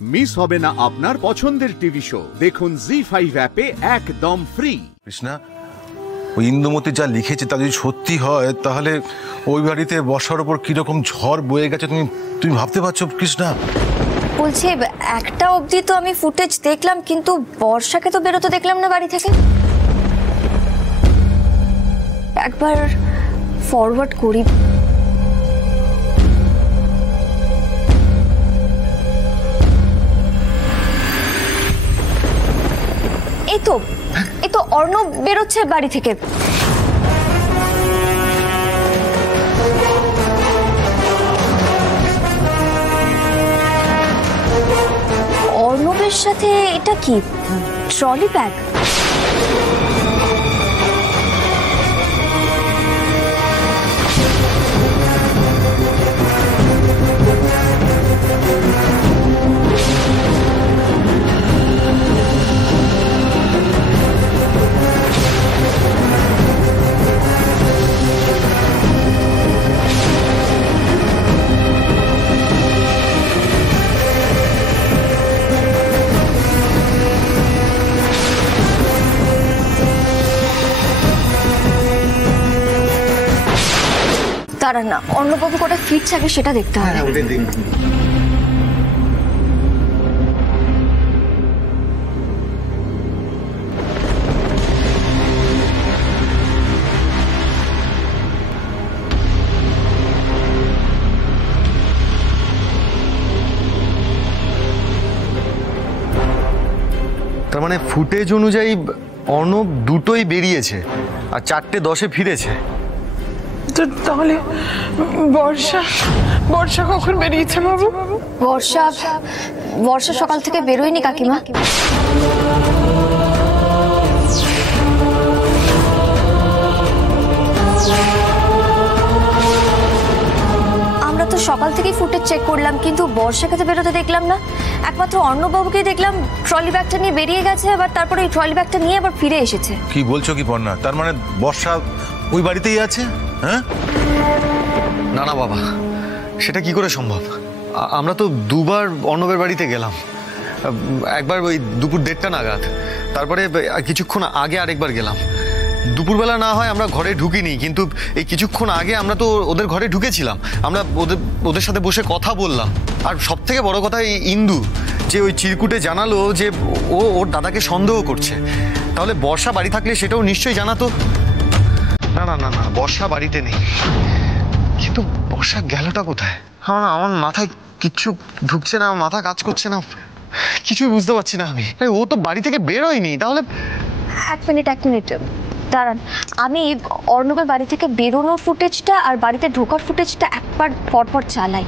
Miss হবে না আপনার পছন্দের টিভি শো। দেখুন জি5 অ্যাপে একদম ফ্রি। কৃষ্ণা, ওই ইন্দুমতি যা লিখেছে তা যদি সত্যি হয় তাহলে ওই বাড়িতে বর্ষার ওপর কিরকম ঝড় বয়ে গেছে তুমি ভাবতে পারছো কৃষ্ণা? বলছি একটা অবধি তো আমি ফুটেজ দেখলাম, কিন্তু বর্ষাকে তো বেরোতে দেখলাম না বাড়ি থেকে। একবার ফরওয়ার্ড করি। এই তো অর্ণব বেরোচ্ছে বাড়ি থেকে। অর্ণবের সাথে এটা কি ট্রলি ব্যাগ? তারা না অন্নবাবু কোটা ফিরছে, আগে সেটা দেখতে হবে। তার মানে ফুটেজ অনুযায়ী অর্ণব দুটোই বেরিয়েছে আর 4:10-এ ফিরেছে। তাহলে বর্ষা কখন বেরিয়েছে বাবু? বর্ষা সকাল থেকে বেরোয়নি কাকিমা। আমরা তো সকাল থেকেই ফুটেজ চেক করলাম, কিন্তু বর্ষাকে তো বেরোতে দেখলাম না। একমাত্র অর্ণববাবুকেই দেখলাম ট্রলি ব্যাগটা নিয়ে বেরিয়ে গেছে, আবার তারপরে ওই ট্রলি ব্যাগটা নিয়ে আবার ফিরে এসেছে। কি বলছো কি পর্ণা? তার মানে বর্ষা ওই বাড়িতেই আছে? হ্যাঁ না না বাবা, সেটা কি করে সম্ভব? আমরা তো দুবার অর্ণবের বাড়িতে গেলাম। একবার ওই দুপুর 1:30 নাগাদ, তারপরে কিছুক্ষণ আগে আরেকবার গেলাম। দুপুরবেলা না হয় আমরা ঘরে ঢুকিনি, কিন্তু এই কিছুক্ষণ আগে আমরা তো ওদের ঘরে ঢুকেছিলাম। আমরা ওদের সাথে বসে কথা বললাম। আর সব থেকে বড় কথা, এই ইন্দু যে ওই চিরকুটে জানালো যে ওর দাদাকে সন্দেহ করছে, তাহলে বর্ষা বাড়ি থাকলে সেটাও নিশ্চয়ই জানাতো। না না না না, বর্ষা বাড়িতে নেই। কিন্তু বর্ষা গেলটা কোথায়? আমার মাথায় কিচ্ছু ঢুকছে না, মাথা কাজ করছে না, কিছুই বুঝতে পারছি না আমি। ও তো বাড়ি থেকে বেরোয়নি, তাহলে? এক মিনিট দাঁড়ান, আমি অর্ণবের বাড়ি থেকে বেরোনোর ফুটেজটা আর বাড়িতে ঢোকার ফুটেজটা একবার পরপর চালাই।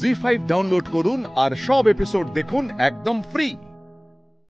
জি5 ডাউনলোড করুন আর সব এপিসোড দেখুন একদম ফ্রি।